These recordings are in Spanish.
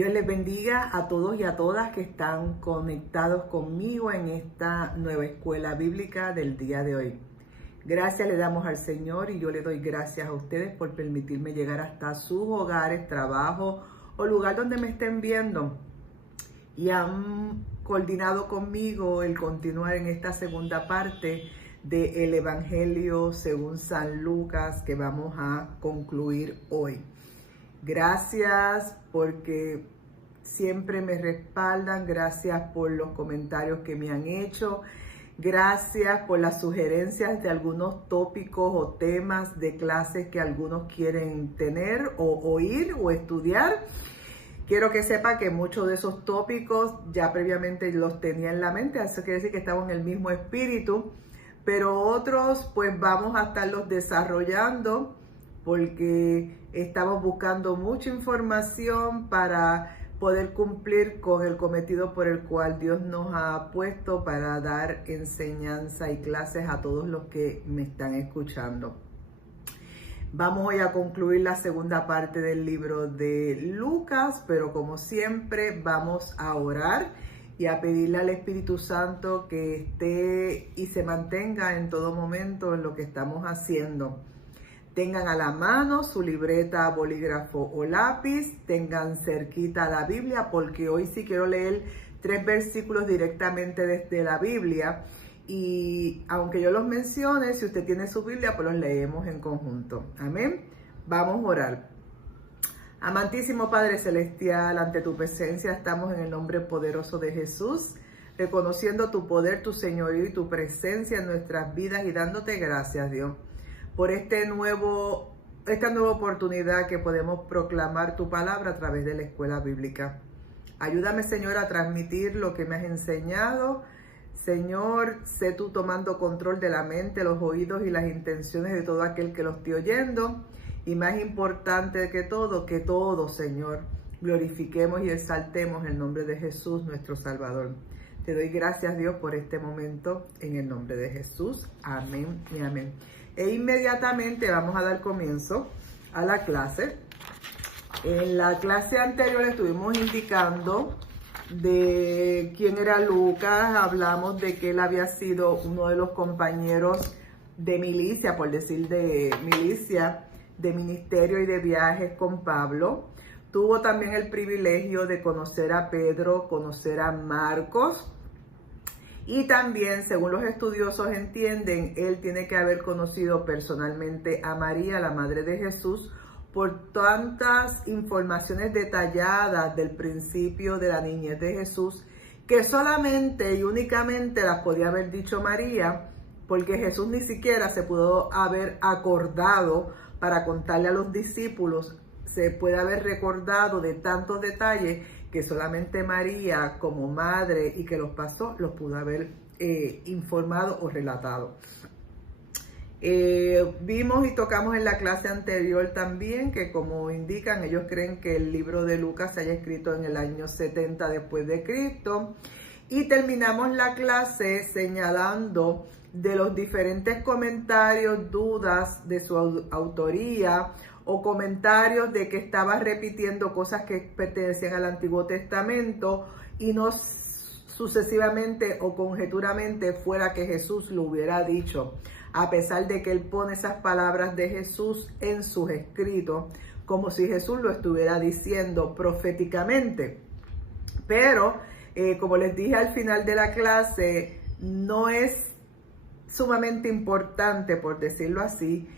Dios les bendiga a todos y a todas que están conectados conmigo en esta nueva escuela bíblica del día de hoy. Gracias le damos al Señor y yo le doy gracias a ustedes por permitirme llegar hasta sus hogares, trabajo o lugar donde me estén viendo. Y han coordinado conmigo el continuar en esta segunda parte del Evangelio según San Lucas que vamos a concluir hoy. Gracias porque siempre me respaldan, gracias por los comentarios que me han hecho, gracias por las sugerencias de algunos tópicos o temas de clases que algunos quieren tener o oír o estudiar. Quiero que sepa que muchos de esos tópicos ya previamente los tenía en la mente, eso quiere decir que estamos en el mismo espíritu, pero otros pues vamos a estarlos desarrollando porque estamos buscando mucha información para poder cumplir con el cometido por el cual Dios nos ha puesto para dar enseñanza y clases a todos los que me están escuchando. Vamos hoy a concluir la segunda parte del libro de Lucas, pero como siempre vamos a orar y a pedirle al Espíritu Santo que esté y se mantenga en todo momento en lo que estamos haciendo. Tengan a la mano su libreta, bolígrafo o lápiz, tengan cerquita la Biblia, porque hoy sí quiero leer 3 versículos directamente desde la Biblia. Y aunque yo los mencione, si usted tiene su Biblia, pues los leemos en conjunto. Amén. Vamos a orar. Amantísimo Padre Celestial, ante tu presencia estamos en el nombre poderoso de Jesús, reconociendo tu poder, tu señorío y tu presencia en nuestras vidas y dándote gracias, Dios, por esta nueva oportunidad que podemos proclamar tu palabra a través de la escuela bíblica. Ayúdame, Señor, a transmitir lo que me has enseñado. Señor, sé tú tomando control de la mente, los oídos y las intenciones de todo aquel que lo esté oyendo. Y más importante que todo, Señor, glorifiquemos y exaltemos el nombre de Jesús, nuestro Salvador. Te doy gracias, Dios, por este momento, en el nombre de Jesús. Amén y amén. E inmediatamente vamos a dar comienzo a la clase. En la clase anterior estuvimos indicando de quién era Lucas. Hablamos de que él había sido uno de los compañeros de milicia, por decir de milicia, de ministerio y de viajes con Pablo. Tuvo también el privilegio de conocer a Pedro, conocer a Marcos. Y también, según los estudiosos entienden, él tiene que haber conocido personalmente a María, la madre de Jesús, por tantas informaciones detalladas del principio de la niñez de Jesús, que solamente y únicamente las podía haber dicho María, porque Jesús ni siquiera se pudo haber acordado para contarle a los discípulos. Se puede haber recordado de tantos detalles que solamente María como madre y que los pasó los pudo haber informado o relatado. Vimos y tocamos en la clase anterior también que, como indican, ellos creen que el libro de Lucas se haya escrito en el año 70 después de Cristo. Y terminamos la clase señalando de los diferentes comentarios, dudas de su autoría o comentarios de que estaba repitiendo cosas que pertenecían al Antiguo Testamento y no sucesivamente o conjeturamente fuera que Jesús lo hubiera dicho, a pesar de que él pone esas palabras de Jesús en sus escritos, como si Jesús lo estuviera diciendo proféticamente. Pero, como les dije al final de la clase, no es sumamente importante, por decirlo así,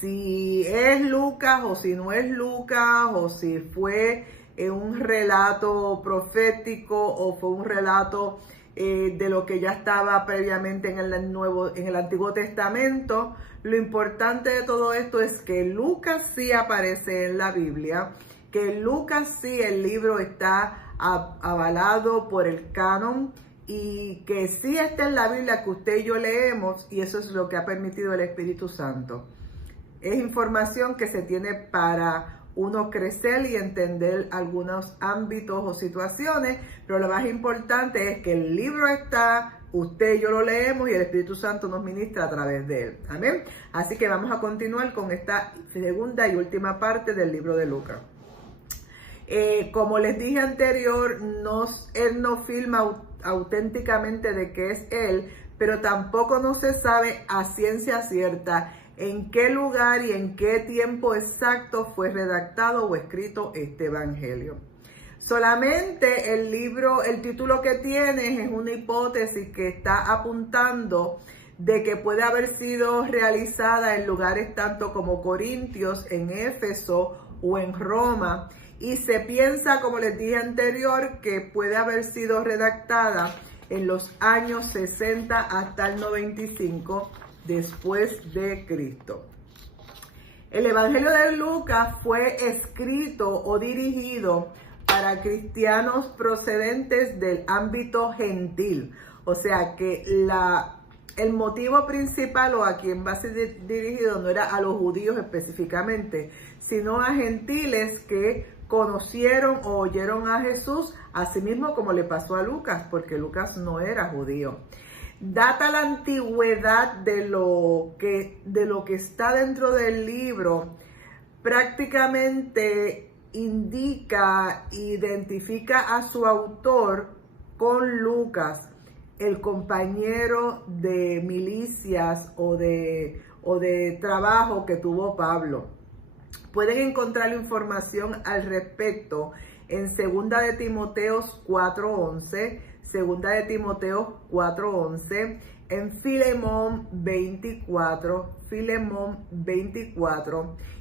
si es Lucas o si no es Lucas, o si fue un relato profético o fue un relato de lo que ya estaba previamente en el Antiguo Testamento. Lo importante de todo esto es que Lucas sí aparece en la Biblia, que Lucas sí, el libro está avalado por el canon y que sí está en la Biblia que usted y yo leemos, y eso es lo que ha permitido el Espíritu Santo. Es información que se tiene para uno crecer y entender algunos ámbitos o situaciones, pero lo más importante es que el libro está, usted y yo lo leemos y el Espíritu Santo nos ministra a través de él. Amén. Así que vamos a continuar con esta segunda y última parte del libro de Lucas. Como les dije anterior, él no filma auténticamente de que es él, pero tampoco no se sabe a ciencia cierta en qué lugar y en qué tiempo exacto fue redactado o escrito este evangelio. Solamente el título que tiene es una hipótesis que está apuntando de que puede haber sido realizada en lugares tanto como Corintios, en Éfeso o en Roma. Y se piensa, como les dije anterior, que puede haber sido redactada en los años 60 hasta el 95 después de Cristo. El Evangelio de Lucas fue escrito o dirigido para cristianos procedentes del ámbito gentil. O sea que el motivo principal o a quien va a ser dirigido no era a los judíos específicamente, sino a gentiles que conocieron o oyeron a Jesús, así mismo como le pasó a Lucas, porque Lucas no era judío. Data la antigüedad de lo que está dentro del libro, prácticamente identifica a su autor con Lucas, el compañero de milicias o de trabajo que tuvo Pablo. Pueden encontrar información al respecto en 2 de Timoteos 4:11, 2 de Timoteos 4:11, en Filemón 24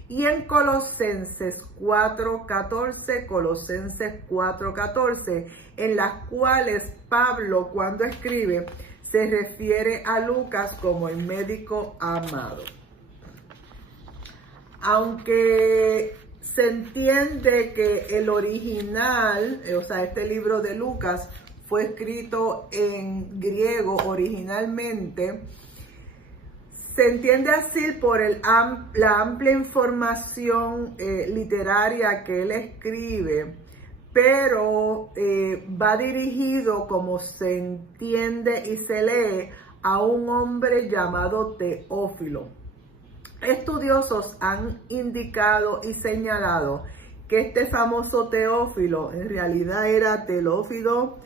y en Colosenses 4:14, en las cuales Pablo, cuando escribe, se refiere a Lucas como el médico amado. Aunque se entiende que el original, o sea, este libro de Lucas fue escrito en griego originalmente, se entiende así por la amplia información literaria que él escribe, pero va dirigido, como se entiende y se lee, a un hombre llamado Teófilo. Estudiosos han indicado y señalado que este famoso Teófilo en realidad era Teófilo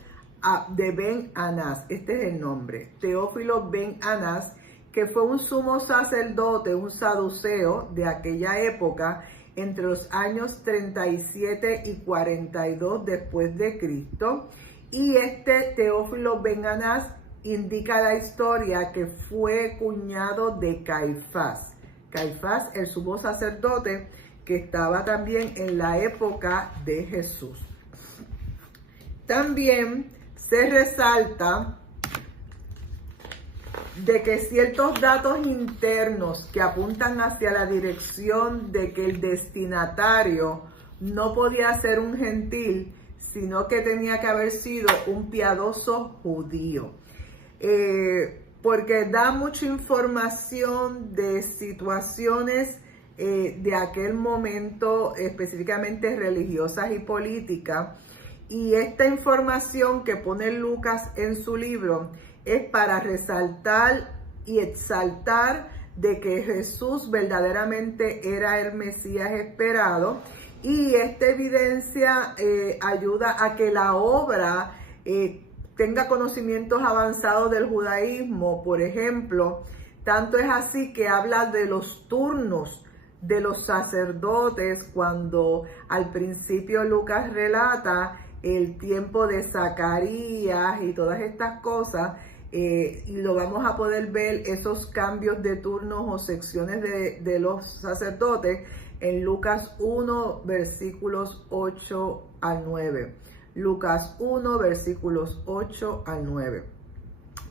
de Ben Anás. Este es el nombre, Teófilo Ben Anás, que fue un sumo sacerdote, un saduceo de aquella época, entre los años 37 y 42 después de Cristo. Y este Teófilo Ben Anás indica la historia que fue cuñado de Caifás. Caifás, el sumo sacerdote que estaba también en la época de Jesús. También se resalta de que ciertos datos internos que apuntan hacia la dirección de que el destinatario no podía ser un gentil, sino que tenía que haber sido un piadoso judío. Porque da mucha información de situaciones de aquel momento, específicamente religiosas y políticas. Y esta información que pone Lucas en su libro es para resaltar y exaltar de que Jesús verdaderamente era el Mesías esperado. Y esta evidencia ayuda a que la obra tenga conocimientos avanzados del judaísmo. Por ejemplo, tanto es así que habla de los turnos de los sacerdotes, cuando al principio Lucas relata el tiempo de Zacarías y todas estas cosas, y lo vamos a poder ver, esos cambios de turnos o secciones de los sacerdotes en Lucas 1, versículos 8 al 9. Lucas 1, versículos 8 al 9.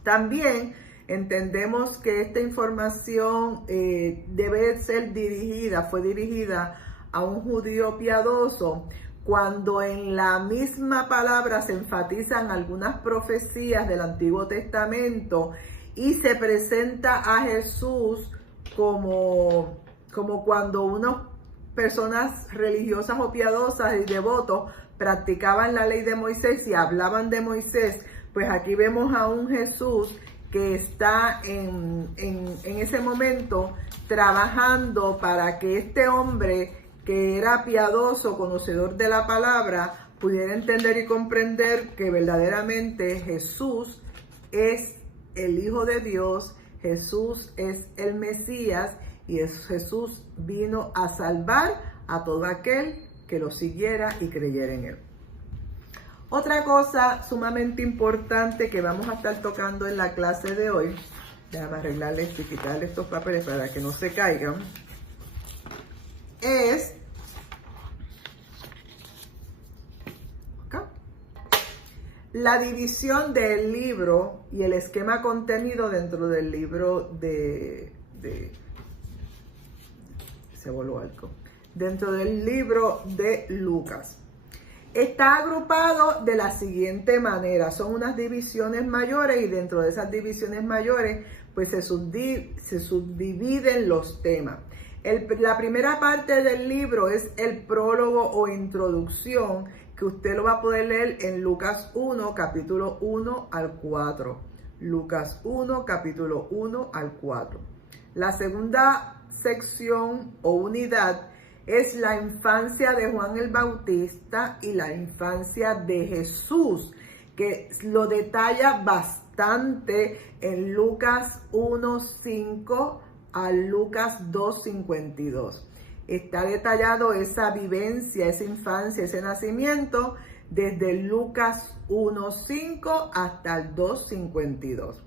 También entendemos que esta información fue dirigida a un judío piadoso, cuando en la misma palabra se enfatizan algunas profecías del Antiguo Testamento y se presenta a Jesús como cuando unas personas religiosas o piadosas y devotos practicaban la ley de Moisés y hablaban de Moisés. Pues aquí vemos a un Jesús que está en ese momento trabajando para que este hombre que era piadoso, conocedor de la palabra, pudiera entender y comprender que verdaderamente Jesús es el Hijo de Dios, Jesús es el Mesías y Jesús vino a salvar a todo aquel que lo siguiera y creyera en él. Otra cosa sumamente importante que vamos a estar tocando en la clase de hoy, déjame arreglarles y quitarle estos papeles para que no se caigan, es la división del libro y el esquema contenido dentro del libro dentro del libro de Lucas. Está agrupado de la siguiente manera, son unas divisiones mayores y dentro de esas divisiones mayores pues se subdividen los temas. La primera parte del libro es el prólogo o introducción, que usted lo va a poder leer en Lucas 1, capítulo 1 al 4. Lucas 1, capítulo 1 al 4. La segunda sección o unidad es la infancia de Juan el Bautista y la infancia de Jesús, que lo detalla bastante en Lucas 1:5 a Lucas 2:52. Está detallado esa vivencia, esa infancia, ese nacimiento desde Lucas 1:5 hasta el 2:52.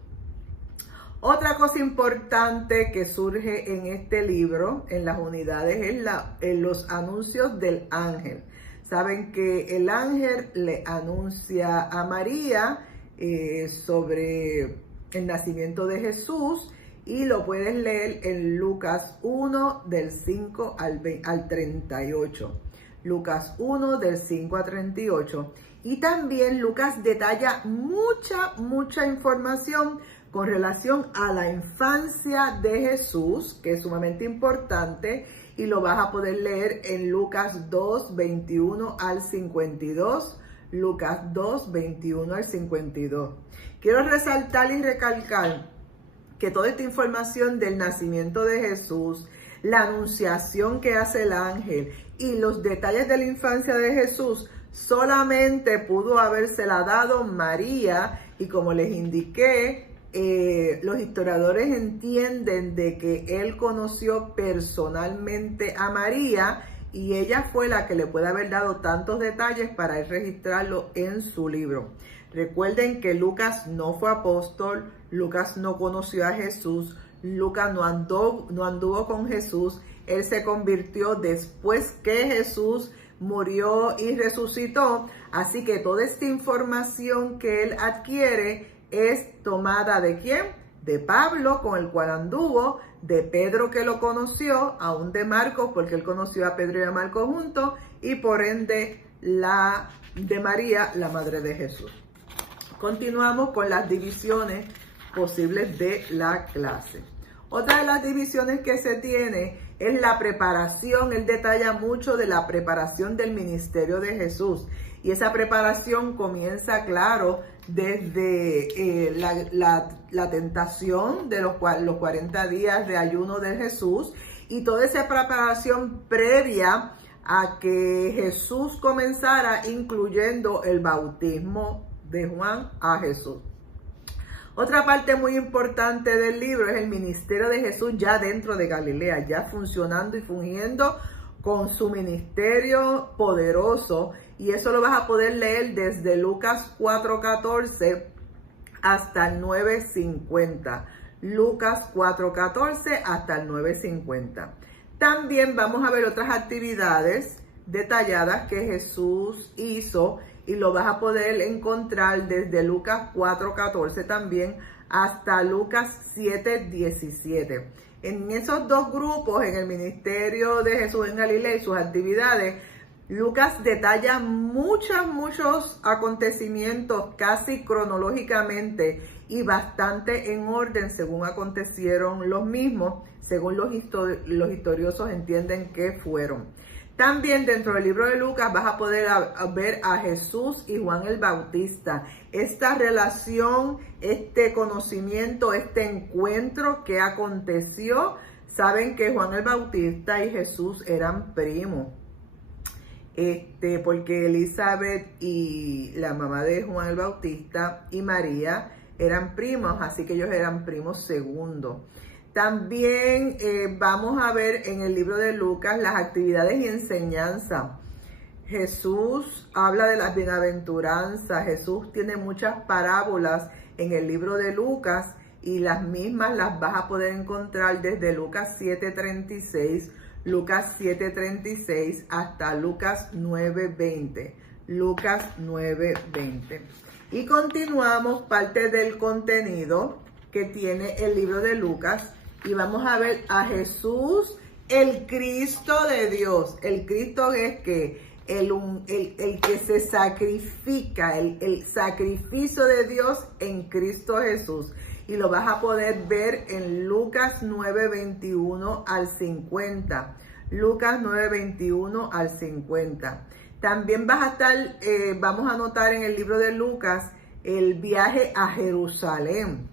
Otra cosa importante que surge en este libro, en las unidades, es los anuncios del ángel. Saben que el ángel le anuncia a María sobre el nacimiento de Jesús y lo puedes leer en Lucas 1 del 5 al 38. Lucas 1 del 5 a 38. Y también Lucas detalla mucha información con relación a la infancia de Jesús, que es sumamente importante, y lo vas a poder leer en Lucas 2, 21 al 52, Lucas 2, 21 al 52. Quiero resaltar y recalcar que toda esta información del nacimiento de Jesús, la anunciación que hace el ángel y los detalles de la infancia de Jesús solamente pudo habérsela dado María, y como les indiqué, los historiadores entienden de que él conoció personalmente a María y ella fue la que le puede haber dado tantos detalles para él registrarlo en su libro. Recuerden que Lucas no fue apóstol, Lucas no conoció a Jesús, Lucas no anduvo con Jesús, él se convirtió después que Jesús murió y resucitó, así que toda esta información que él adquiere es tomada ¿de quién? De Pablo, con el cual anduvo, de Pedro, que lo conoció, aún de Marcos, porque él conoció a Pedro y a Marcos juntos, y por ende de María, la madre de Jesús. Continuamos con las divisiones posibles de la clase. Otra de las divisiones que se tiene es la preparación. Él detalla mucho de la preparación del ministerio de Jesús. Y esa preparación comienza, claro, desde la tentación de los 40 días de ayuno de Jesús y toda esa preparación previa a que Jesús comenzara, incluyendo el bautismo de Juan a Jesús. Otra parte muy importante del libro es el ministerio de Jesús ya dentro de Galilea, ya funcionando y fungiendo con su ministerio poderoso, y eso lo vas a poder leer desde Lucas 4:14 hasta el 9:50. Lucas 4:14 hasta el 9:50. También vamos a ver otras actividades detalladas que Jesús hizo y lo vas a poder encontrar desde Lucas 4:14 también hasta Lucas 7:17. En esos dos grupos, en el ministerio de Jesús en Galilea y sus actividades, Lucas detalla muchos acontecimientos casi cronológicamente y bastante en orden según acontecieron los mismos, según los historiosos entienden que fueron. También dentro del libro de Lucas vas a poder ver a Jesús y Juan el Bautista. Esta relación, este conocimiento, este encuentro que aconteció Saben que Juan el Bautista y Jesús eran primos. Porque Elizabeth y la mamá de Juan el Bautista y María eran primos, así que ellos eran primos segundos. También vamos a ver en el libro de Lucas las actividades y enseñanzas. Jesús habla de las bienaventuranzas. Jesús tiene muchas parábolas en el libro de Lucas y las mismas las vas a poder encontrar desde Lucas 7:36, Lucas 7:36 hasta Lucas 9:20. Lucas 9:20. Y continuamos parte del contenido que tiene el libro de Lucas y vamos a ver a Jesús, el Cristo de Dios. El Cristo es que el que se sacrifica, el sacrificio de Dios en Cristo Jesús. Y lo vas a poder ver en Lucas 9:21 al 50. Lucas 9:21 al 50. También vas a estar, vamos a notar en el libro de Lucas el viaje a Jerusalén.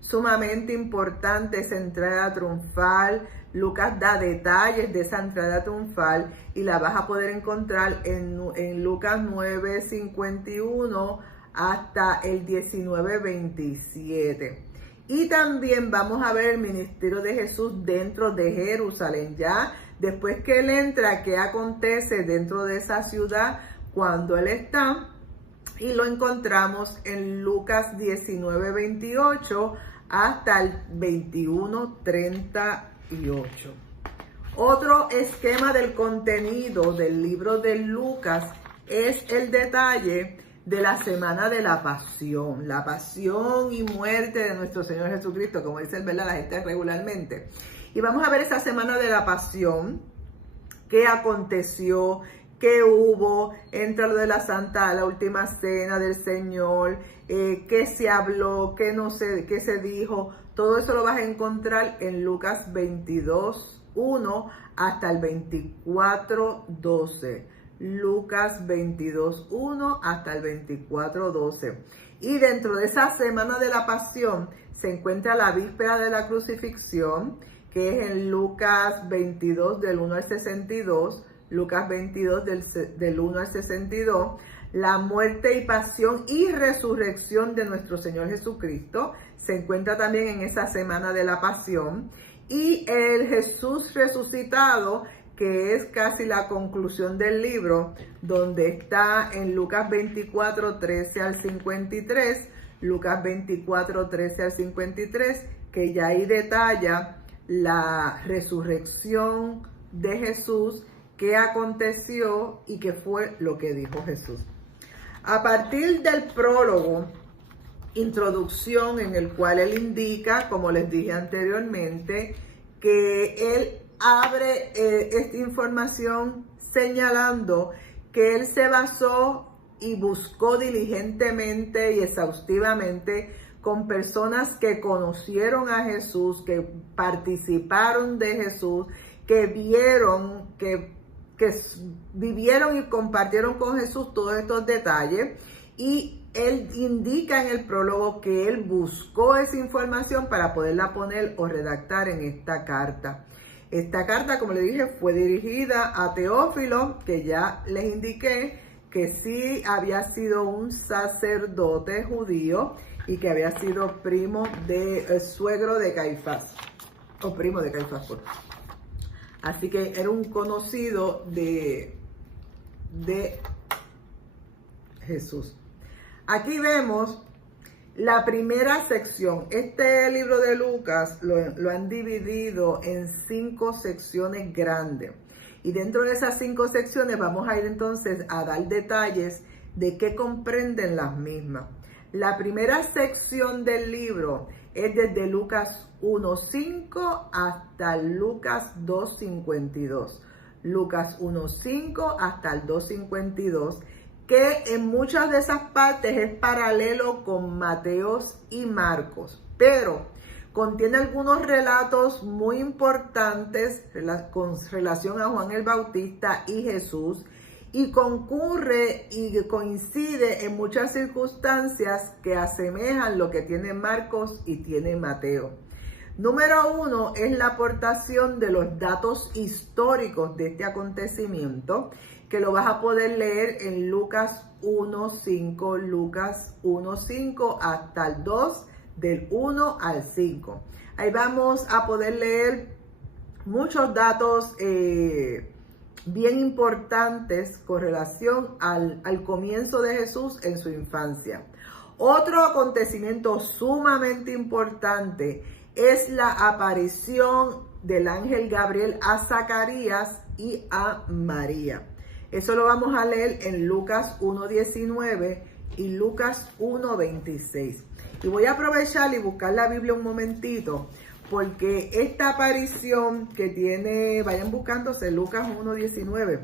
Sumamente importante esa entrada triunfal. Lucas da detalles de esa entrada triunfal y la vas a poder encontrar en Lucas 9:51 hasta el 19:27. Y también vamos a ver el ministerio de Jesús dentro de Jerusalén. Ya después que él entra, ¿qué acontece dentro de esa ciudad cuando él está? Y lo encontramos en Lucas 19:28 hasta el 21:38. Otro esquema del contenido del libro de Lucas es el detalle de la semana de la pasión y muerte de nuestro Señor Jesucristo, como dice la gente regularmente. Y vamos a ver esa semana de la pasión, qué aconteció, qué hubo entre lo de la la última cena del Señor, qué se habló, qué se dijo. Todo eso lo vas a encontrar en Lucas 22:1 hasta el 24:12. Lucas 22:1 hasta el 24:12. Y dentro de esa semana de la pasión se encuentra la víspera de la crucifixión, que es en Lucas 22 del 1 al 62, Lucas 22 del 1 al 62, la muerte y pasión y resurrección de nuestro Señor Jesucristo, se encuentra también en esa semana de la pasión, y el Jesús resucitado, que es casi la conclusión del libro, donde está en Lucas 24:13 al 53, Lucas 24:13 al 53, que ya ahí detalla la resurrección de Jesús, qué aconteció y qué fue lo que dijo Jesús. A partir del prólogo, introducción, en el cual él indica, como les dije anteriormente, que él abre esta información señalando que él se basó y buscó diligentemente y exhaustivamente con personas que conocieron a Jesús, que participaron de Jesús, que vieron, que vivieron y compartieron con Jesús todos estos detalles. Y él indica en el prólogo que él buscó esa información para poderla poner o redactar en esta carta. Esta carta, como le dije, fue dirigida a Teófilo, que ya les indiqué que sí había sido un sacerdote judío y que había sido primo de suegro de Caifás, o primo de Caifás. Así que era un conocido de Jesús. Aquí vemos la primera sección. Este libro de Lucas lo han dividido en 5 secciones grandes. Y dentro de esas 5 secciones vamos a ir entonces a dar detalles de qué comprenden las mismas. La primera sección del libro es desde Lucas 1:5 hasta Lucas 2:52. Lucas 1:5 hasta el 2:52, que en muchas de esas partes es paralelo con Mateos y Marcos, pero contiene algunos relatos muy importantes con relación a Juan el Bautista y Jesús, y concurre y coincide en muchas circunstancias que asemejan lo que tiene Marcos y tiene Mateo. Número 1 es la aportación de los datos históricos de este acontecimiento, que lo vas a poder leer en Lucas 1:5, Lucas 1:5 hasta el 2, del 1 al 5. Ahí vamos a poder leer muchos datos bien importantes con relación al comienzo de Jesús en su infancia. Otro acontecimiento sumamente importante es la aparición del ángel Gabriel a Zacarías y a María. Eso lo vamos a leer en Lucas 1:19 y Lucas 1:26. Y voy a aprovechar y buscar la Biblia un momentito, porque esta aparición que tiene, vayan buscándose Lucas 1:19,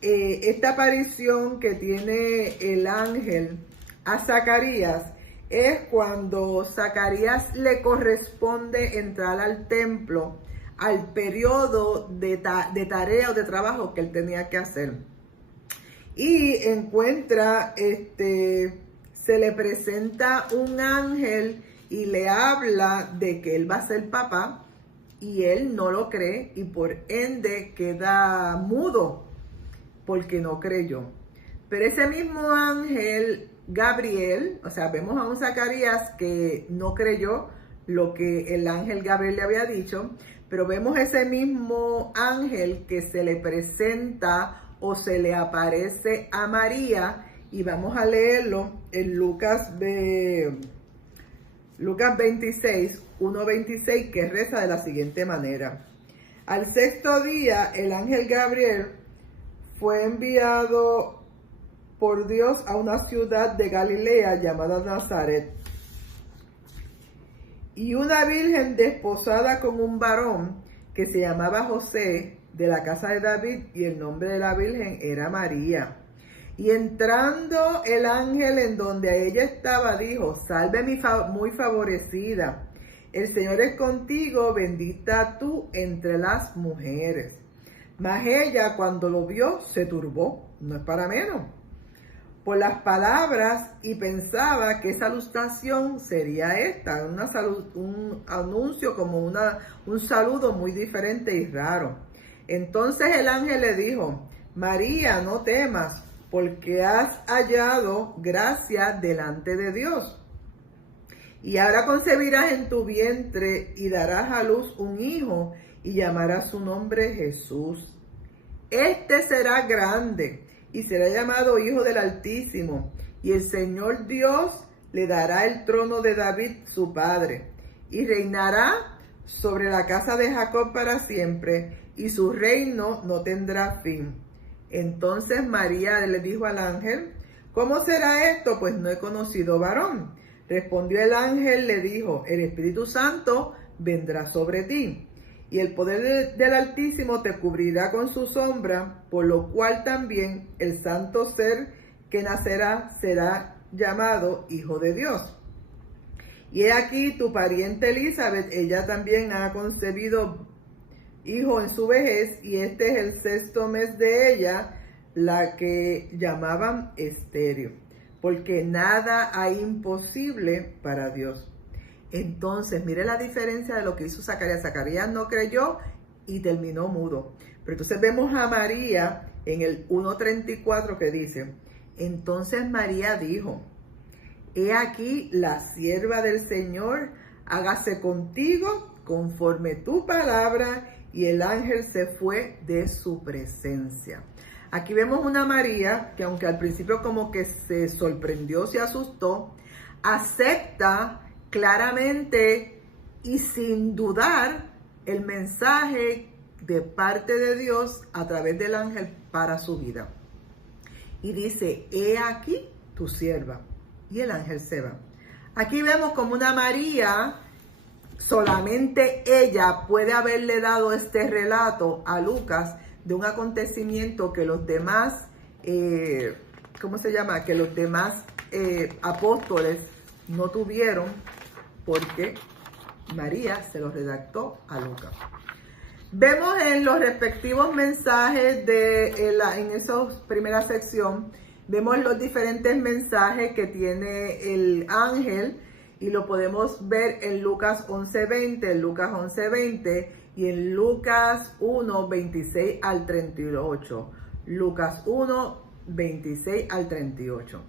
esta aparición que tiene el ángel a Zacarías es cuando Zacarías le corresponde entrar al templo, al periodo de tarea o de trabajo que él tenía que hacer. Y encuentra, se le presenta un ángel y le habla de que él va a ser papá, y él no lo cree y por ende queda mudo porque no creyó. Pero ese mismo ángel Gabriel, o sea, vemos a un Zacarías que no creyó lo que el ángel Gabriel le había dicho, pero vemos ese mismo ángel que se le presenta o se le aparece a María, y vamos a leerlo en Lucas 26, 1:26, que reza de la siguiente manera. Al sexto día, el ángel Gabriel fue enviado por Dios a una ciudad de Galilea llamada Nazaret. Y una virgen desposada con un varón que se llamaba José, de la casa de David, y el nombre de la virgen era María. Y entrando el ángel en donde ella estaba, dijo: salve muy favorecida, el Señor es contigo, bendita tú entre las mujeres. Mas ella, cuando lo vio, se turbó, no es para menos, por las palabras, y pensaba que esa salutación sería esta, un anuncio, como un saludo muy diferente y raro. Entonces el ángel le dijo: María, no temas, porque has hallado gracia delante de Dios. Y ahora concebirás en tu vientre y darás a luz un hijo, y llamarás su nombre Jesús. Este será grande y será llamado Hijo del Altísimo, y el Señor Dios le dará el trono de David su padre, y reinará sobre la casa de Jacob para siempre, y su reino no tendrá fin. Entonces María le dijo al ángel: ¿cómo será esto? Pues no he conocido varón. Respondió el ángel, le dijo: el Espíritu Santo vendrá sobre ti, y el poder del Altísimo te cubrirá con su sombra, por lo cual también el santo ser que nacerá será llamado Hijo de Dios. Y he aquí tu pariente Elizabeth, ella también ha concebido hijo en su vejez, y este es el sexto mes de ella, la que llamaban estéril, porque nada hay imposible para Dios. Entonces, mire la diferencia de lo que hizo Zacarías. Zacarías no creyó y terminó mudo. Pero entonces vemos a María en el 1:34 que dice: entonces María dijo: he aquí la sierva del Señor, hágase contigo conforme tu palabra. Y el ángel se fue de su presencia. Aquí vemos una María que, aunque al principio como que se sorprendió, se asustó, acepta claramente y sin dudar el mensaje de parte de Dios a través del ángel para su vida. Y dice: he aquí tu sierva. Y el ángel se va. Aquí vemos como una María, solamente ella puede haberle dado este relato a Lucas de un acontecimiento que los demás, que los demás apóstoles no tuvieron, porque María se lo redactó a Lucas. Vemos en los respectivos mensajes en esa primera sección, vemos los diferentes mensajes que tiene el ángel, Y lo podemos ver en Lucas 11:20, en Lucas 11:20 y en Lucas 1:26 al 38. Lucas 1:26 al 38.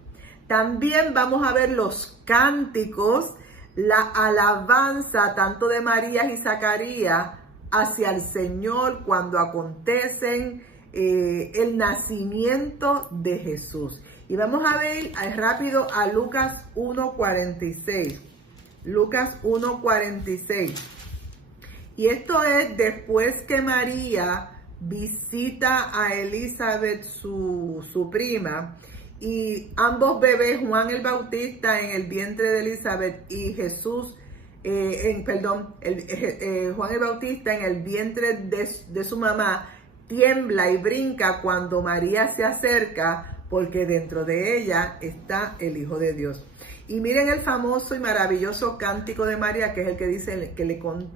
También vamos a ver los cánticos, la alabanza tanto de María y Zacarías hacia el Señor cuando acontecen el nacimiento de Jesús. Y vamos a ver rápido a Lucas 1:46. Lucas 1:46. Y esto es después que María visita a Elizabeth, su prima, y ambos bebés, Juan el Bautista en el vientre de Elizabeth y Jesús, Juan el Bautista en el vientre de su mamá, tiembla y brinca cuando María se acerca, porque dentro de ella está el Hijo de Dios. Y miren el famoso y maravilloso cántico de María, que es el que dice, que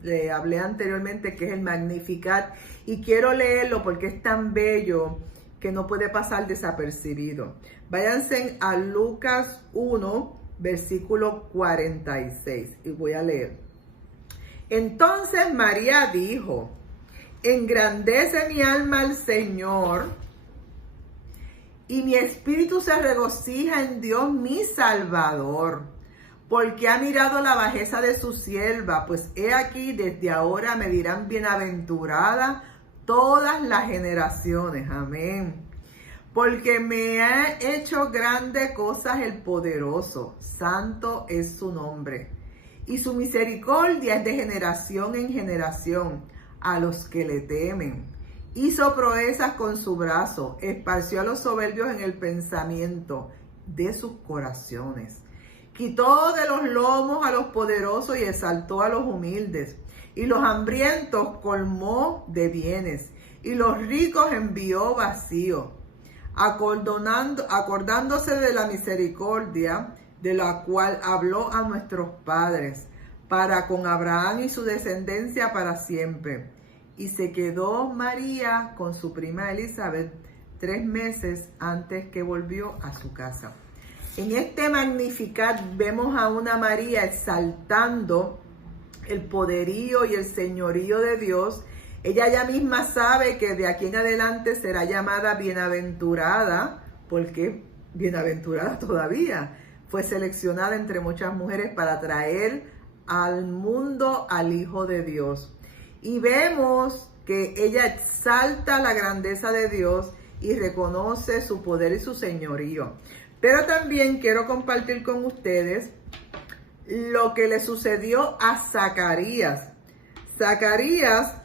le hablé anteriormente, que es el Magnificat. Y quiero leerlo porque es tan bello que no puede pasar desapercibido. Váyanse a Lucas 1, versículo 46. Y voy a leer. Entonces María dijo: engrandece mi alma al Señor, y mi espíritu se regocija en Dios mi Salvador, porque ha mirado la bajeza de su sierva, pues he aquí desde ahora me dirán bienaventurada todas las generaciones. Amén. Porque me ha hecho grandes cosas el poderoso, santo es su nombre, y su misericordia es de generación en generación a los que le temen. Hizo proezas con su brazo, esparció a los soberbios en el pensamiento de sus corazones. Quitó de los lomos a los poderosos y exaltó a los humildes. Y los hambrientos colmó de bienes, y los ricos envió vacío, acordándose de la misericordia de la cual habló a nuestros padres, para con Abraham y su descendencia para siempre. Y se quedó María con su prima Elizabeth 3 meses antes que volvió a su casa. En este Magnificat vemos a una María exaltando el poderío y el señorío de Dios. Ella ya misma sabe que de aquí en adelante será llamada bienaventurada, porque bienaventurada todavía. Fue seleccionada entre muchas mujeres para traer al mundo al Hijo de Dios. Y vemos que ella exalta la grandeza de Dios y reconoce su poder y su señorío. Pero también quiero compartir con ustedes lo que le sucedió a Zacarías. Zacarías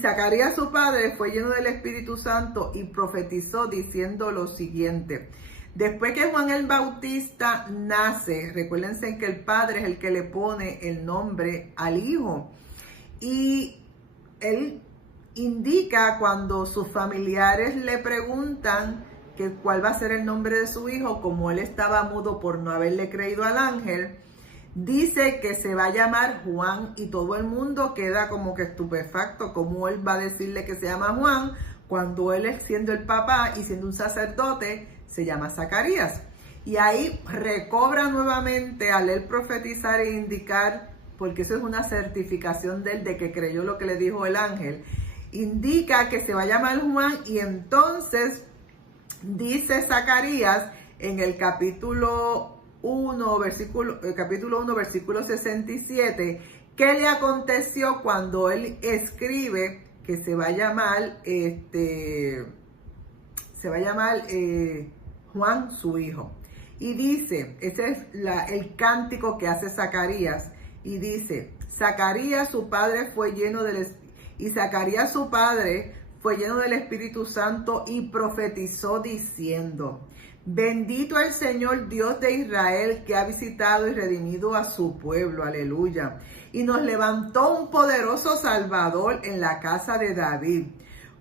Zacarías su padre fue lleno del Espíritu Santo y profetizó diciendo lo siguiente. Después que Juan el Bautista nace, recuérdense que el padre es el que le pone el nombre al hijo. Y él indica cuando sus familiares le preguntan que cuál va a ser el nombre de su hijo, como él estaba mudo por no haberle creído al ángel, dice que se va a llamar Juan, y todo el mundo queda como que estupefacto. ¿Cómo él va a decirle que se llama Juan cuando él, siendo el papá y siendo un sacerdote, se llama Zacarías? Y ahí recobra nuevamente al él profetizar e indicar, porque eso es una certificación de él de que creyó lo que le dijo el ángel, indica que se va a llamar Juan. Y entonces dice Zacarías en el capítulo 1, versículo 67, ¿qué le aconteció cuando él escribe que se va a llamar Juan su hijo? Y dice, ese es el cántico que hace Zacarías, y dice: Zacarías su padre fue lleno del Espíritu Santo y profetizó diciendo: bendito el Señor Dios de Israel, que ha visitado y redimido a su pueblo. Aleluya. Y nos levantó un poderoso Salvador en la casa de David,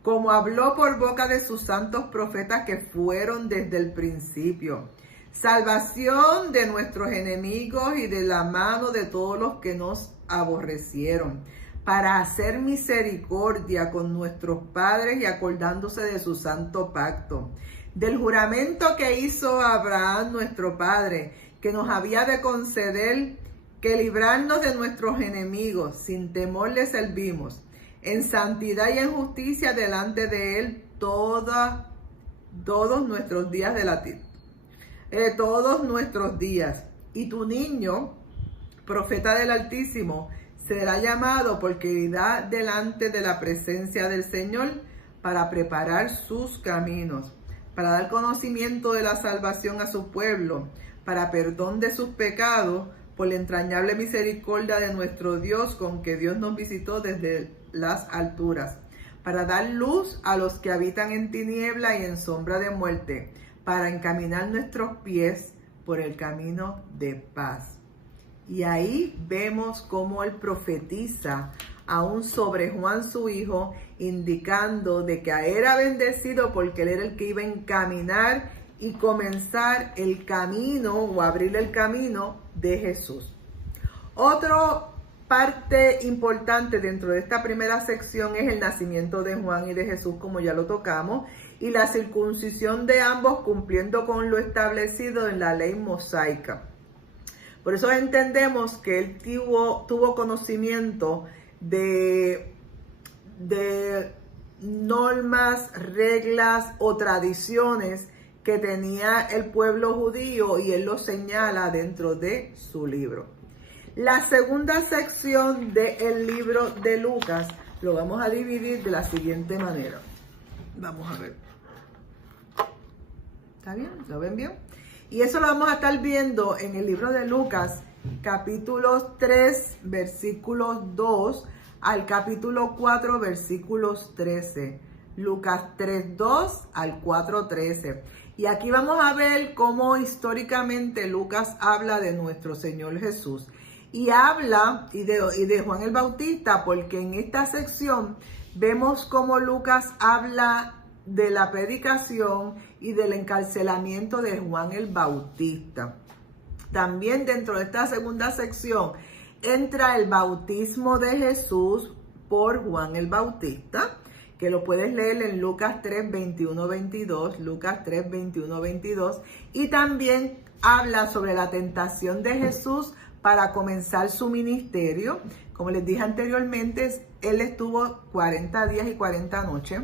como habló por boca de sus santos profetas que fueron desde el principio. Salvación de nuestros enemigos y de la mano de todos los que nos aborrecieron, para hacer misericordia con nuestros padres y acordándose de su santo pacto, del juramento que hizo Abraham nuestro padre, que nos había de conceder que librarnos de nuestros enemigos, sin temor le servimos, en santidad y en justicia delante de él todos nuestros días todos nuestros días. Y tu niño, profeta del Altísimo, será llamado porque irá delante de la presencia del Señor para preparar sus caminos, para dar conocimiento de la salvación a su pueblo, para perdón de sus pecados, por la entrañable misericordia de nuestro Dios, con que Dios nos visitó desde las alturas, para dar luz a los que habitan en tiniebla y en sombra de muerte, para encaminar nuestros pies por el camino de paz. Y ahí vemos cómo él profetiza aún sobre Juan su hijo, indicando de que era bendecido porque él era el que iba a encaminar y comenzar el camino o abrir el camino de Jesús. Otra parte importante dentro de esta primera sección es el nacimiento de Juan y de Jesús, como ya lo tocamos, y la circuncisión de ambos cumpliendo con lo establecido en la ley mosaica. Por eso entendemos que él tuvo conocimiento de normas, reglas o tradiciones que tenía el pueblo judío, y él lo señala dentro de su libro. La segunda sección del libro de Lucas lo vamos a dividir de la siguiente manera. Vamos a ver. ¿Está bien? ¿Lo ven bien? Y eso lo vamos a estar viendo en el libro de Lucas, capítulos 3, versículos 2 al capítulo 4, versículos 13. Lucas 3, 2 al 4, 13. Y aquí vamos a ver cómo históricamente Lucas habla de nuestro Señor Jesús. Y habla y de Juan el Bautista, porque en esta sección vemos cómo Lucas habla de la predicación y del encarcelamiento de Juan el Bautista. También dentro de esta segunda sección entra el bautismo de Jesús por Juan el Bautista, que lo puedes leer en Lucas 3, 21, 22, Lucas 3, 21, 22, y también habla sobre la tentación de Jesús para comenzar su ministerio. Como les dije anteriormente, él estuvo 40 días y 40 noches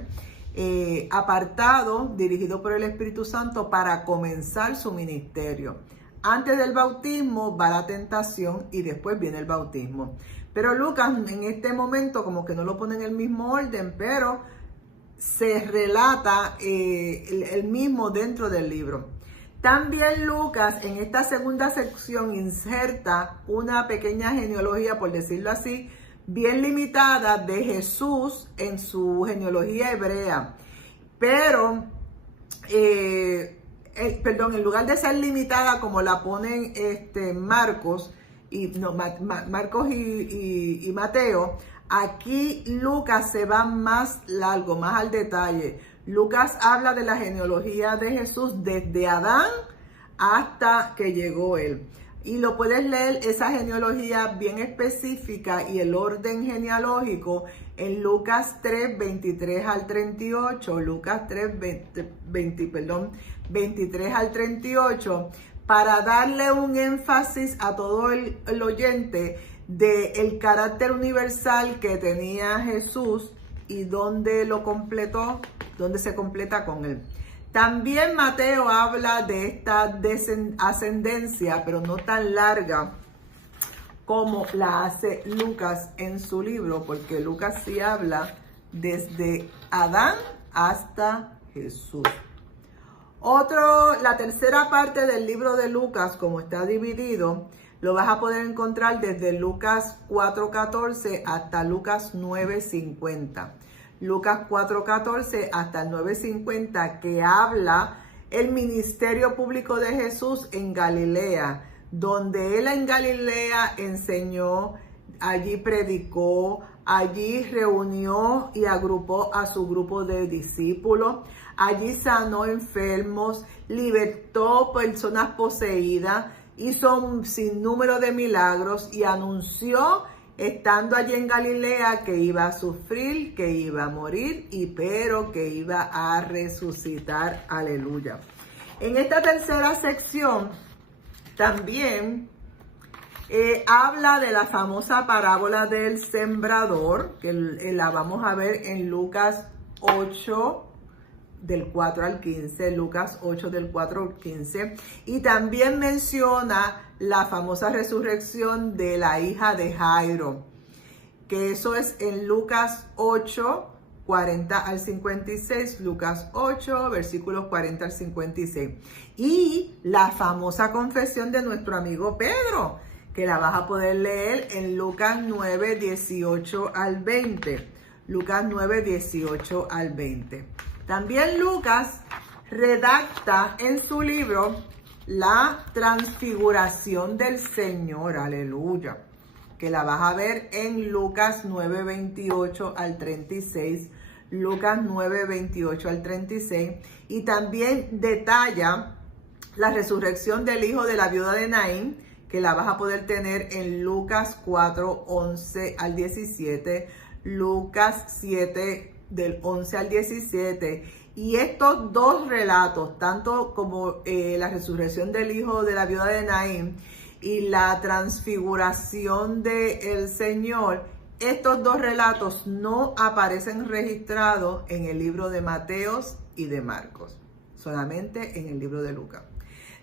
apartado, dirigido por el Espíritu Santo para comenzar su ministerio. Antes del bautismo va la tentación y después viene el bautismo. Pero Lucas en este momento como que no lo pone en el mismo orden, pero se relata el mismo dentro del libro. También Lucas en esta segunda sección inserta una pequeña genealogía, por decirlo así, bien limitada de Jesús en su genealogía hebrea. Pero, en lugar de ser limitada como la ponen Marcos y Mateo, aquí Lucas se va más largo, más al detalle. Lucas habla de la genealogía de Jesús desde Adán hasta que llegó él. Y lo puedes leer, esa genealogía bien específica y el orden genealógico en Lucas 3, 23 al 38, Lucas 3, 23 al 38, para darle un énfasis a todo el oyente del carácter universal que tenía Jesús y dónde lo completó, dónde se completa con él. También Mateo habla de esta ascendencia, pero no tan larga como la hace Lucas en su libro, porque Lucas sí habla desde Adán hasta Jesús. La tercera parte del libro de Lucas, como está dividido, lo vas a poder encontrar desde Lucas 4:14 hasta Lucas 9:50. Lucas 4:14 hasta el 9:50, que habla el ministerio público de Jesús en Galilea, donde él en Galilea enseñó, allí predicó, allí reunió y agrupó a su grupo de discípulos, allí sanó enfermos, libertó personas poseídas, hizo un sinnúmero de milagros y anunció estando allí en Galilea, que iba a sufrir, que iba a morir, pero que iba a resucitar. Aleluya. En esta tercera sección también habla de la famosa parábola del sembrador, que la vamos a ver en Lucas 8, del 4 al 15, Lucas 8 del 4 al 15, y también menciona la famosa resurrección de la hija de Jairo, que eso es en Lucas 8, 40 al 56, Lucas 8, versículos 40 al 56, y la famosa confesión de nuestro amigo Pedro, que la vas a poder leer en Lucas 9, 18 al 20, Lucas 9, 18 al 20. También Lucas redacta en su libro la transfiguración del Señor, aleluya, que la vas a ver en Lucas 9, 28 al 36, Lucas 9, 28 al 36, y también detalla la resurrección del hijo de la viuda de Naín, que la vas a poder tener en Lucas 4, 11 al 17, Lucas 7, del 11 al 17, y estos dos relatos, tanto como la resurrección del hijo de la viuda de Naín y la transfiguración del Señor, estos dos relatos no aparecen registrados en el libro de Mateos y de Marcos, solamente en el libro de Lucas.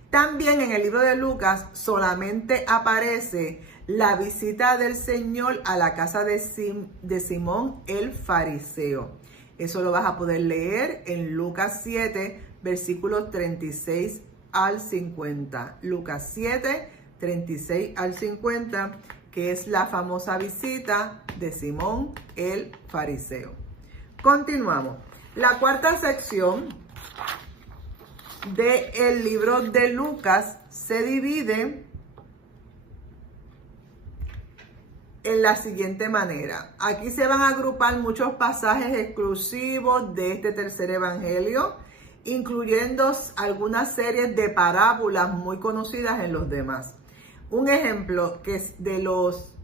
También en el libro de Lucas solamente aparece la visita del Señor a la casa de Simón el fariseo. Eso lo vas a poder leer en Lucas 7, versículos 36 al 50. Lucas 7, 36 al 50, que es la famosa visita de Simón el fariseo. Continuamos. La cuarta sección del libro de Lucas se divide en la siguiente manera. Aquí se van a agrupar muchos pasajes exclusivos de este tercer evangelio, incluyendo algunas series de parábolas muy conocidas en los demás. Un ejemplo que es de los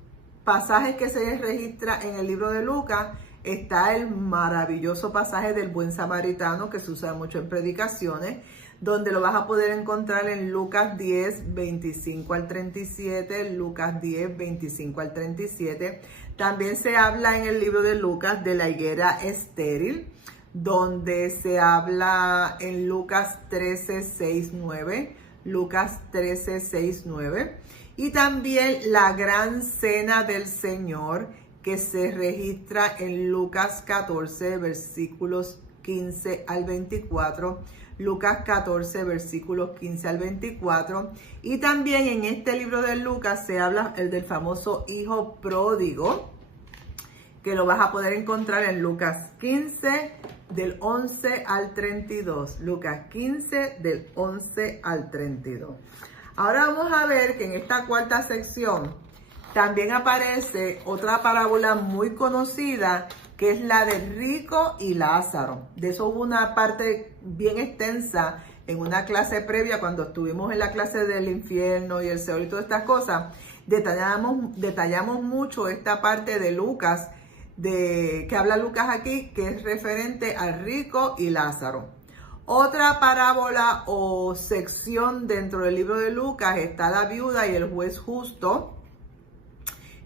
pasajes que se registra en el libro de Lucas está el maravilloso pasaje del buen samaritano, que se usa mucho en predicaciones, donde lo vas a poder encontrar en Lucas 10, 25 al 37, Lucas 10, 25 al 37. También se habla en el libro de Lucas de la higuera estéril, donde se habla en Lucas 13, 6, 9, Lucas 13, 6, 9. Y también la gran cena del Señor, que se registra en Lucas 14, versículos 15 al 24, Lucas 14, versículos 15 al 24. Y también en este libro de Lucas se habla el del famoso hijo pródigo, que lo vas a poder encontrar en Lucas 15, del 11 al 32. Lucas 15, del 11 al 32. Ahora vamos a ver que en esta cuarta sección también aparece otra parábola muy conocida, que es la del rico y Lázaro. De eso hubo una parte bien extensa en una clase previa, cuando estuvimos en la clase del infierno y el Seol y todas estas cosas. Detallamos mucho esta parte de Lucas, que habla Lucas aquí, que es referente al rico y Lázaro. Otra parábola o sección dentro del libro de Lucas está la viuda y el juez justo,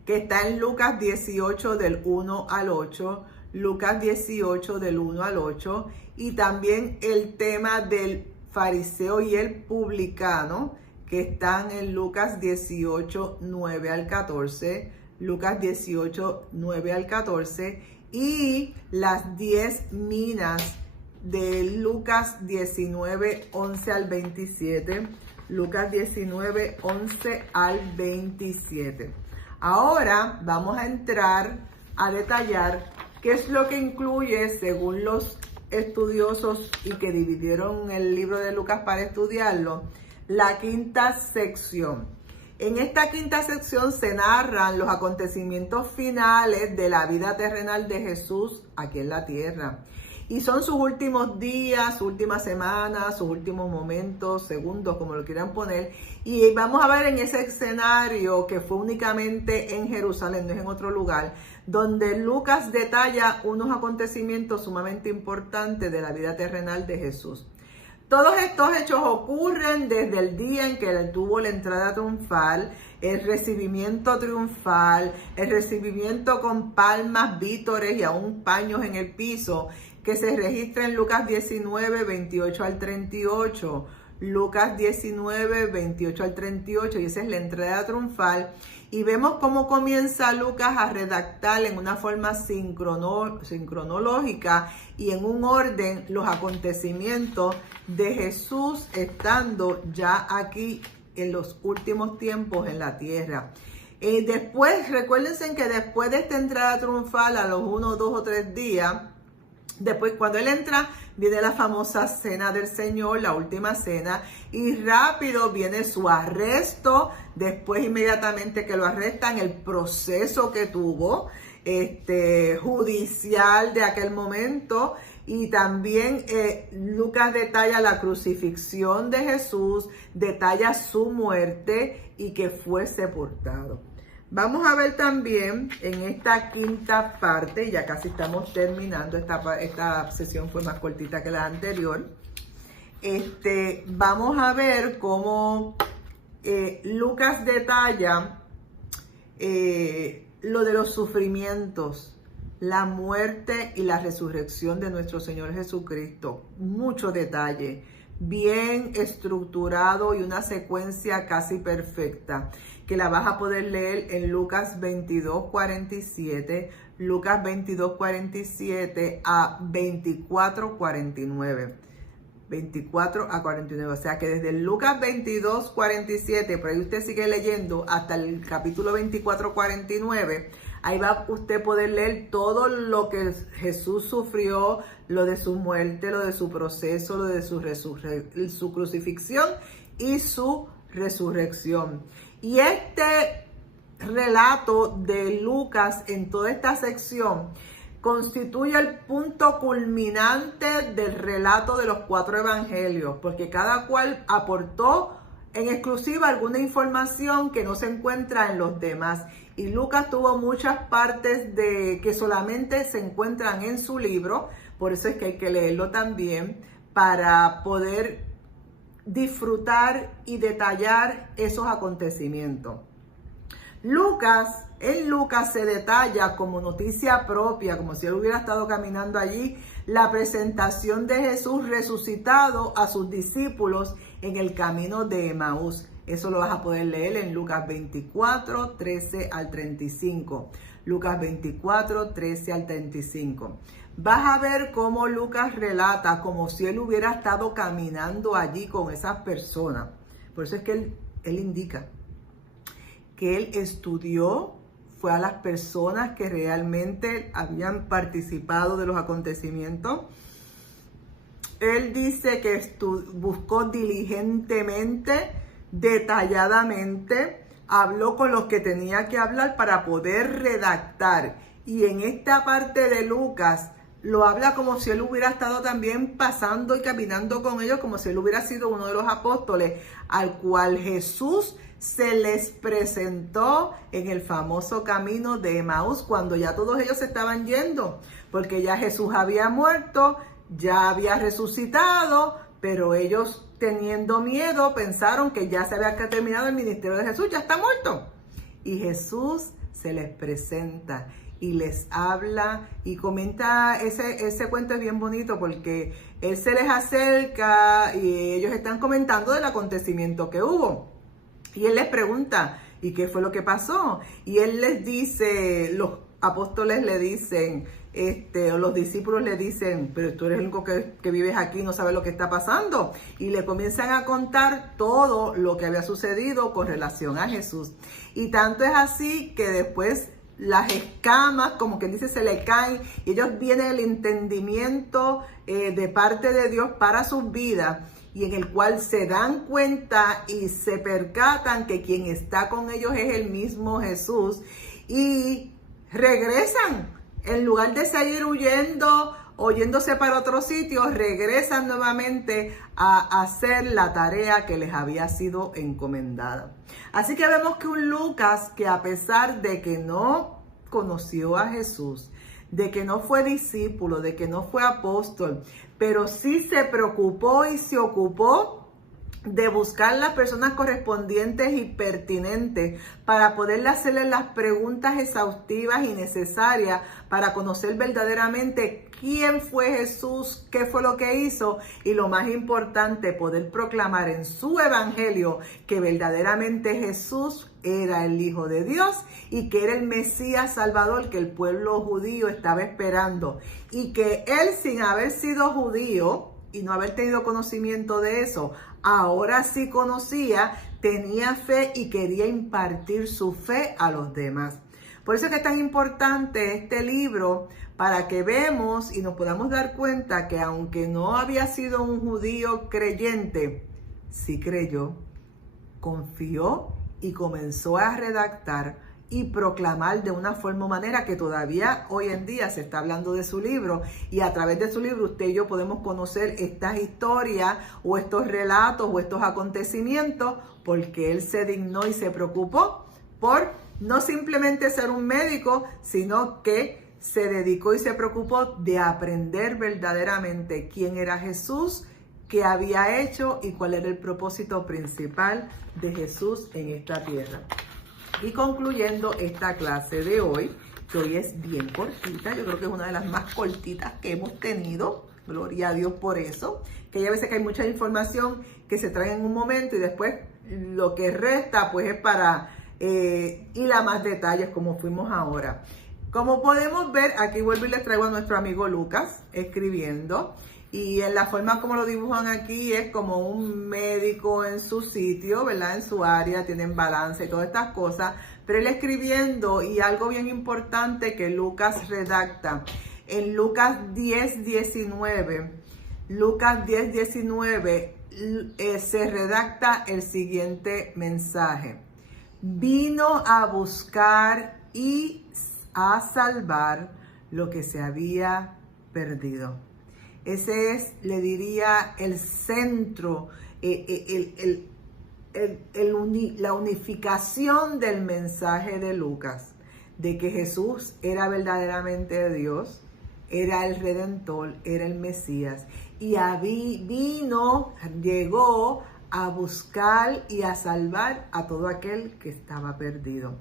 que está en Lucas 18 del 1 al 8, Lucas 18 del 1 al 8, y también el tema del fariseo y el publicano, que están en Lucas 18, 9 al 14, Lucas 18, 9 al 14, y las 10 minas de Lucas 19, 11 al 27, Lucas 19, 11 al 27. Ahora vamos a entrar a detallar qué es lo que incluye, según los estudiosos y que dividieron el libro de Lucas para estudiarlo, la quinta sección. En esta quinta sección se narran los acontecimientos finales de la vida terrenal de Jesús aquí en la tierra. y son sus últimos días, sus últimas semanas, sus últimos momentos, segundos, como lo quieran poner. Y vamos a ver en ese escenario que fue únicamente en Jerusalén, no es en otro lugar, donde Lucas detalla unos acontecimientos sumamente importantes de la vida terrenal de Jesús. Todos estos hechos ocurren desde el día en que él tuvo la entrada triunfal, el recibimiento triunfal, el recibimiento con palmas, vítores y aún paños en el piso, que se registra en Lucas 19, 28 al 38. Lucas 19, 28 al 38, y esa es la entrada triunfal. Y vemos cómo comienza Lucas a redactar en una forma sincronológica y en un orden los acontecimientos de Jesús estando ya aquí en los últimos tiempos en la tierra. Después, recuérdense que después de esta entrada triunfal, a los 1, 2 o 3 días, después cuando él entra, viene la famosa cena del Señor, la última cena, y rápido viene su arresto. Después, inmediatamente que lo arrestan, el proceso que tuvo judicial de aquel momento. Y también Lucas detalla la crucifixión de Jesús, detalla su muerte y que fue sepultado. Vamos a ver también en esta quinta parte, ya casi estamos terminando, esta sesión fue más cortita que la anterior. Vamos a ver cómo Lucas detalla lo de los sufrimientos, la muerte y la resurrección de nuestro Señor Jesucristo. Mucho detalle, bien estructurado y una secuencia casi perfecta, que la vas a poder leer en Lucas 22, 47, Lucas 22, 47 a 24, 49. 24 a 49, o sea que desde Lucas 22, 47, por ahí usted sigue leyendo hasta el capítulo 24, 49, ahí va usted poder leer todo lo que Jesús sufrió, lo de su muerte, lo de su proceso, lo de su crucifixión y su resurrección. Y este relato de Lucas en toda esta sección constituye el punto culminante del relato de los 4 evangelios, porque cada cual aportó en exclusiva alguna información que no se encuentra en los demás. Y Lucas tuvo muchas partes que solamente se encuentran en su libro, por eso es que hay que leerlo también para poder disfrutar y detallar esos acontecimientos. En Lucas se detalla como noticia propia, como si él hubiera estado caminando allí, la presentación de Jesús resucitado a sus discípulos en el camino de Emaús. Eso lo vas a poder leer en Lucas 24, 13 al 35. Lucas 24, 13 al 35. Vas a ver cómo Lucas relata como si él hubiera estado caminando allí con esas personas. Por eso es que él indica que él estudió, fue a las personas que realmente habían participado de los acontecimientos. Él dice que buscó diligentemente, detalladamente, habló con los que tenía que hablar para poder redactar. Y en esta parte de Lucas lo habla como si él hubiera estado también pasando y caminando con ellos, como si él hubiera sido uno de los apóstoles, al cual Jesús se les presentó en el famoso camino de Emaús, cuando ya todos ellos se estaban yendo, porque ya Jesús había muerto, ya había resucitado, pero ellos, teniendo miedo, pensaron que ya se había terminado el ministerio de Jesús, ya está muerto. Y Jesús se les presenta y les habla y comenta. Ese cuento es bien bonito porque él se les acerca y ellos están comentando del acontecimiento que hubo. Y él les pregunta, ¿y qué fue lo que pasó? Y él les dice, los apóstoles le dicen, o los discípulos le dicen, pero tú eres el único que vives aquí, no sabes lo que está pasando. Y le comienzan a contar todo lo que había sucedido con relación a Jesús. Y tanto es así que después las escamas, como quien dice, se le caen. Y ellos vienen el entendimiento de parte de Dios para sus vidas, y en el cual se dan cuenta y se percatan que quien está con ellos es el mismo Jesús, y regresan en lugar de seguir huyendo o yéndose para otro sitio, regresan nuevamente a hacer la tarea que les había sido encomendada. Así que vemos que un Lucas que, a pesar de que no conoció a Jesús, de que no fue discípulo, de que no fue apóstol, pero sí se preocupó y se ocupó de buscar las personas correspondientes y pertinentes para poderle hacerle las preguntas exhaustivas y necesarias para conocer verdaderamente quién fue Jesús, qué fue lo que hizo, y lo más importante, poder proclamar en su evangelio que verdaderamente Jesús era el Hijo de Dios y que era el Mesías Salvador que el pueblo judío estaba esperando, y que él, sin haber sido judío y no haber tenido conocimiento de eso, ahora sí conocía, tenía fe y quería impartir su fe a los demás. Por eso es que es tan importante este libro, para que vemos y nos podamos dar cuenta que aunque no había sido un judío creyente, sí creyó, confió y comenzó a redactar y proclamar de una forma o manera que todavía hoy en día se está hablando de su libro, y a través de su libro usted y yo podemos conocer estas historias o estos relatos o estos acontecimientos, porque él se dignó y se preocupó por no simplemente ser un médico, sino que se dedicó y se preocupó de aprender verdaderamente quién era Jesús, qué había hecho y cuál era el propósito principal de Jesús en esta tierra. Y concluyendo esta clase de hoy, que hoy es bien cortita, yo creo que es una de las más cortitas que hemos tenido, gloria a Dios por eso, que ya a veces que hay mucha información que se trae en un momento y después lo que resta pues es para ir a más detalles como fuimos ahora. Como podemos ver, aquí vuelvo y les traigo a nuestro amigo Lucas escribiendo. Y en la forma como lo dibujan aquí es como un médico en su sitio, ¿verdad? En su área, tienen balance y todas estas cosas. Pero él escribiendo, y algo bien importante que Lucas redacta, en Lucas 10:19, se redacta el siguiente mensaje. Vino a buscar y a salvar lo que se había perdido. Ese es, le diría, el centro, la unificación del mensaje de Lucas, de que Jesús era verdaderamente Dios, era el Redentor, era el Mesías, y llegó a buscar y a salvar a todo aquel que estaba perdido.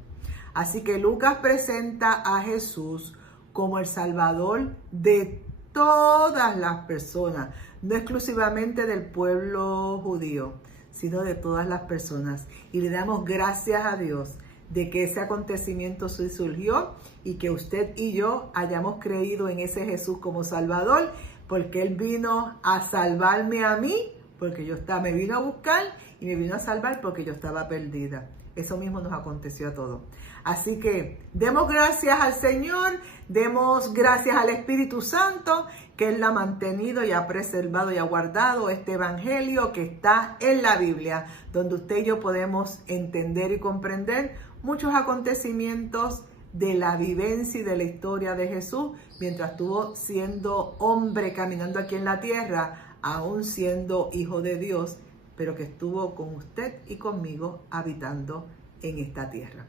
Así que Lucas presenta a Jesús como el Salvador de todas las personas, no exclusivamente del pueblo judío, sino de todas las personas. Y le damos gracias a Dios de que ese acontecimiento surgió y que usted y yo hayamos creído en ese Jesús como Salvador, porque Él vino a salvarme a mí, porque me vino a buscar y me vino a salvar porque yo estaba perdida. Eso mismo nos aconteció a todos. Así que demos gracias al Señor, demos gracias al Espíritu Santo, que Él ha mantenido y ha preservado y ha guardado este evangelio que está en la Biblia, donde usted y yo podemos entender y comprender muchos acontecimientos de la vivencia y de la historia de Jesús, mientras estuvo siendo hombre caminando aquí en la tierra, aún siendo hijo de Dios, pero que estuvo con usted y conmigo habitando en esta tierra.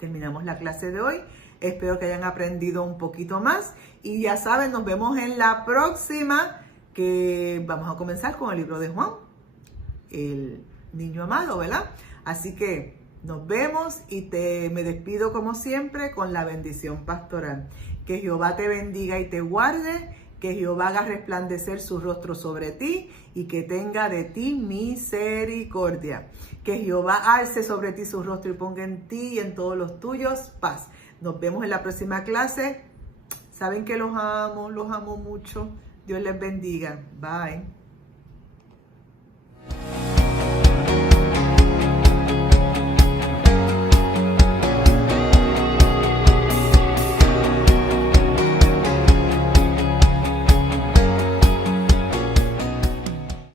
Terminamos la clase de hoy. Espero que hayan aprendido un poquito más. Y ya saben, nos vemos en la próxima, que vamos a comenzar con el libro de Juan, el niño amado, ¿verdad? Así que nos vemos y me despido como siempre con la bendición pastoral. Que Jehová te bendiga y te guarde. Que Jehová haga resplandecer su rostro sobre ti y que tenga de ti misericordia. Que Jehová alce sobre ti su rostro y ponga en ti y en todos los tuyos paz. Nos vemos en la próxima clase. Saben que los amo mucho. Dios les bendiga. Bye.